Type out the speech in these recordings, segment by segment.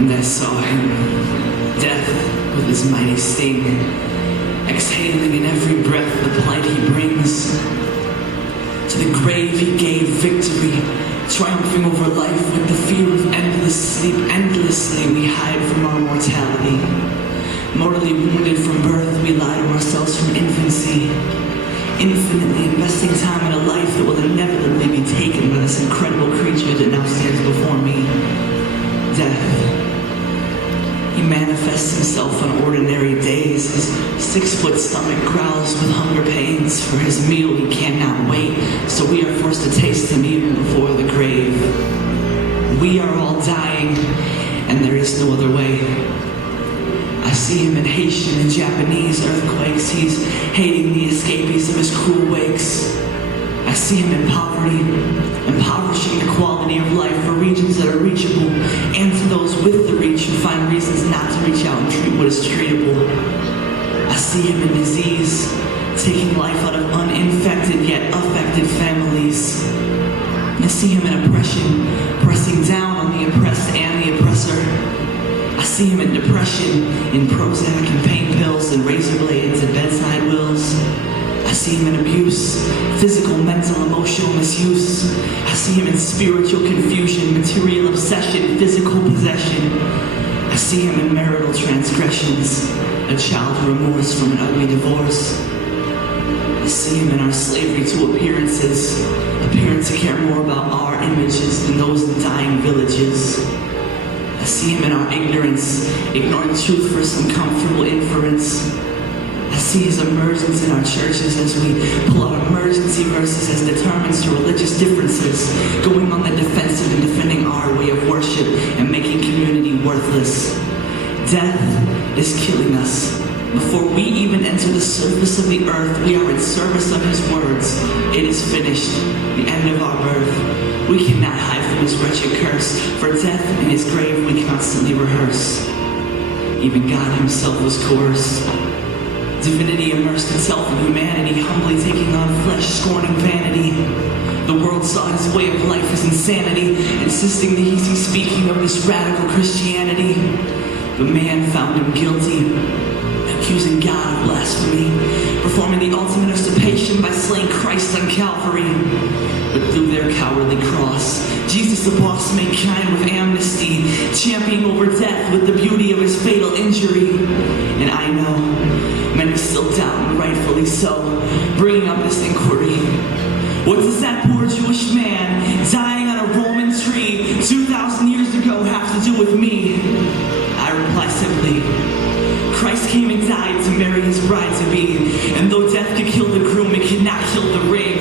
And I saw him, death with his mighty sting, exhaling in every breath the plight he brings. To the grave he gave victory, triumphing over life with the fear of endless sleep. Endlessly we hide from our mortality. Mortally wounded from birth, we lie to ourselves from infancy. Infinitely investing time in a life that will inevitably be taken by this incredible creature that now stands before me. Death. He manifests himself on ordinary days. His 6-foot stomach growls with hunger pains. For his meal he cannot wait, so we are forced to taste him even before the grave. We are all dying, and there is no other way. I see him in Haitian and Japanese earthquakes. He's hating the escapees of his cruel wakes. I see him in poverty, impoverishing the quality of life for regions that are reachable, and to those with the reach who find reasons not to reach out and treat what is treatable. I see him in disease, taking life out of uninfected yet affected families. I see him in oppression, pressing down on the oppressed and the oppressor. I see him in depression, in Prozac and pain pills and razor blades and bedside wills. I see him in abuse, physical, mental, emotional misuse. I see him in spiritual confusion, material obsession, physical possession. I see him in marital transgressions, a childhood remorse from an ugly divorce. I see him in our slavery to appearances, appearing to care more about our images than those in dying villages. I see him in our ignorance, ignoring truth for some comfortable inference. I see his emergence in our churches as we pull out emergency verses as determinants to religious differences, going on the defensive and defending our way of worship and making community worthless. Death is killing us. Before we even enter the surface of the earth, we are in service of his words. It is finished, the end of our birth. We cannot hide from his wretched curse, for death in his grave we constantly rehearse. Even God himself was coerced. Divinity immersed itself in humanity, humbly taking on flesh, scorning vanity. The world saw his way of life as insanity, insisting that he's speaking of this radical Christianity. But man found him guilty, accusing God of blasphemy, performing the ultimate usurpation by slaying Christ on Calvary. But through their cowardly cross, Jesus the boss mankind with amnesty, championing over death with the beauty of his fatal injury. And I know many still doubt, and rightfully so, bringing up this inquiry. What does that poor Jewish man dying on a Roman tree 2,000 years ago have to do with me? I reply simply, Christ came and died to marry his bride-to-be, and though death could kill the groom, it could not kill the ring.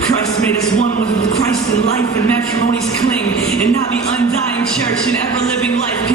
Christ made us one with Christ in life, and matrimonies cling, and now the undying church and ever-living life